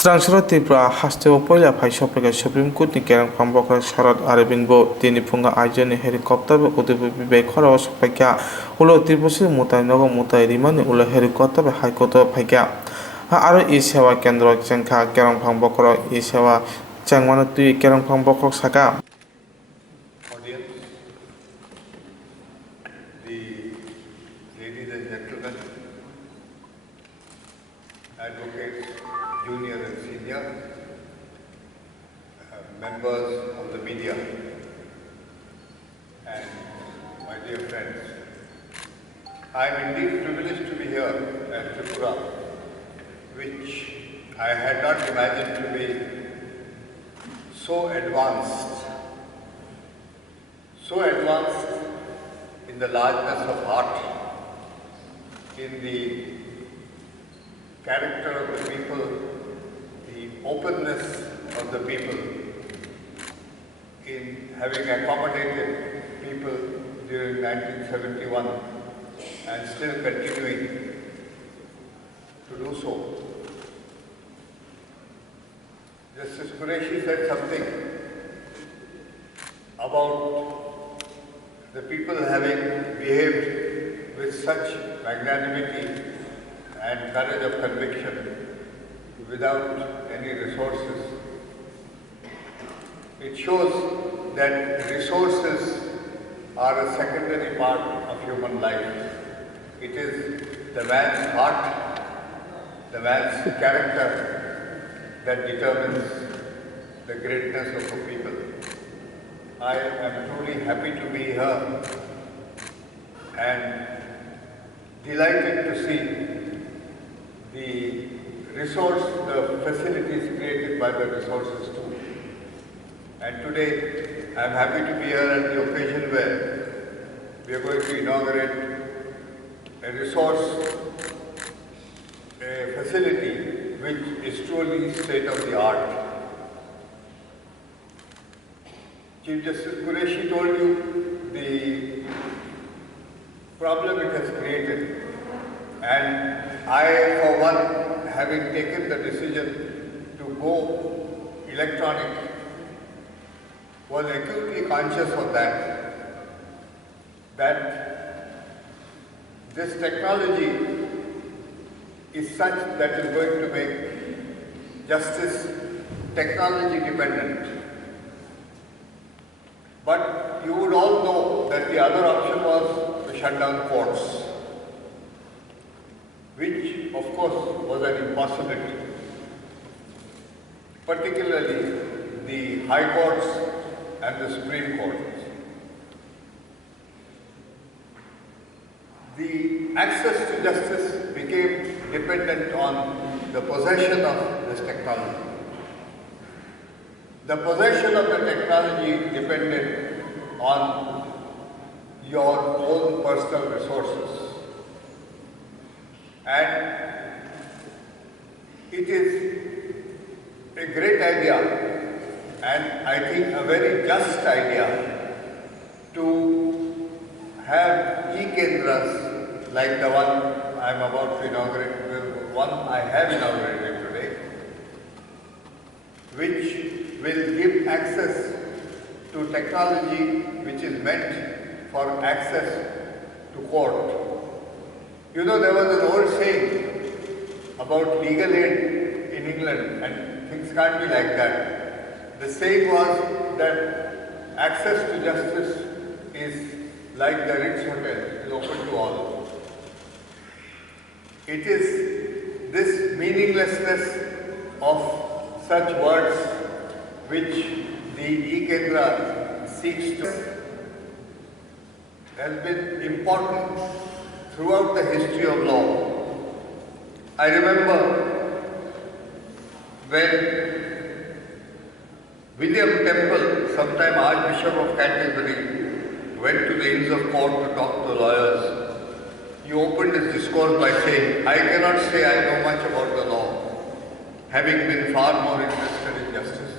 Sarad Tripura hasteo Puila Phaikha Supreme Courtni kerongphang bokhra Sarad Arbind bo tini phunga aijani helicopter bo udibu bibe khora Phaikha ulo Tripura mwtai nogo mwtai rimani ulo helicopter be High Court Phaikha aro e sewa kendra chengkha kerongphang bokhra e sewa chengmano tui kerongphang bokhra saka Audience, the ladies and gentlemen, advocates, junior and senior, members of the media, and my dear friends. I am indeed privileged to be here at Tripura, which I had not imagined to be so advanced in the largeness of heart, in the character of the people, the openness of the people, in having accommodated people during 1971 and still continuing to do so. Justice Qureshi said something about the people having behaved with such magnanimity and courage of conviction without any resources. It shows that resources are a secondary part of human life. It is the man's heart, the man's character that determines the greatness of a people. I am truly happy to be here and delighted to see the facilities created by the resources too. And today I am happy to be here at the occasion where we are going to inaugurate a facility which is truly state of the art. Chief Justice Qureshi told you the problem it has created, and I, for one, having taken the decision to go electronic, was acutely conscious of that this technology is such that is going to make justice technology dependent. But you would all know that the other option was to shut down courts, which of course was an impossibility, particularly the High Courts and the Supreme Court. The access to justice became dependent on the possession of this technology. The possession of the technology depended on your own personal resources. And it is a great idea, and I think a very just idea, to have e-kendras like the one I am about to inaugurate, the one I have inaugurated today, which will give access to technology which is meant for access to court. You know, there was an old saying about legal aid in England, and things can't be like that. The saying was that access to justice is like the Ritz Hotel, it is open to all. It is this meaninglessness of such words which the e-kendra seeks to has been important throughout the history of law. I remember when William Temple, sometime Archbishop of Canterbury, went to the Inns of Court to talk to lawyers. He opened his discourse by saying, "I cannot say I know much about the law, having been far more interested in justice."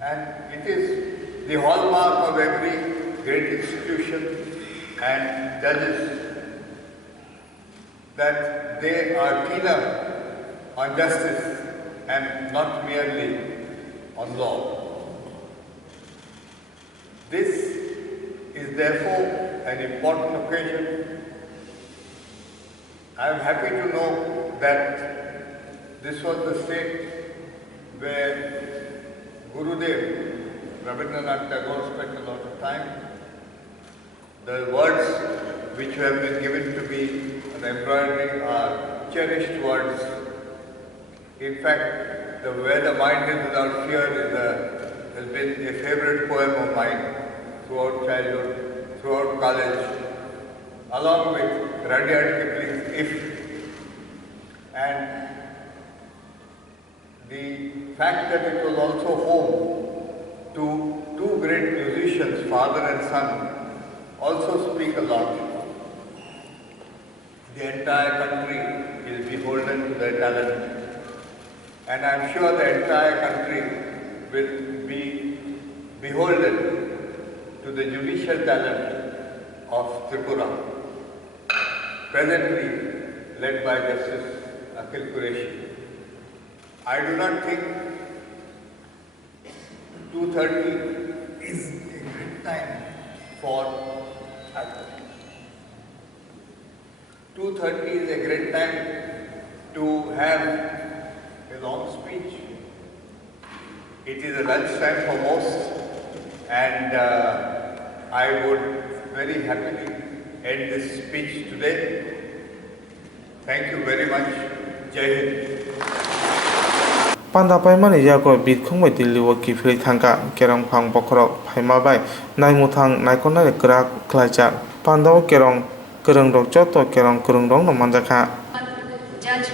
And it is the hallmark of every great institution and judges that they are keener on justice and not merely on law. This is therefore an important occasion. I am happy to know that this was the state where Gurudev Rabindranath Tagore spent a lot of time. The words which have been given to me on embroidery are cherished words. In fact, Where the Mind is Without Fear has been a favorite poem of mine throughout childhood, throughout college, along with Rudyard Kipling's If. And the fact that it was also home to two great musicians, father and son, also speak a lot. The entire country is beholden to their talent. And I am sure the entire country will be beholden to the judicial talent of Tripura, presently led by Justice Akhil Qureshi. I do not think 2:30 is a great time for 2:30 is a great time to have a long speech. It is a lunchtime for most, and I would very happily end this speech today. Thank you very much. Jai Hind. Pandapai mani yago bitkhung bai diliwa kifri thangka kerongphang bokhorok phaimabai naimmuthang naikonare krak khlaijak pandao kerong korong rok joto kerong korong rok no manjakha. Judge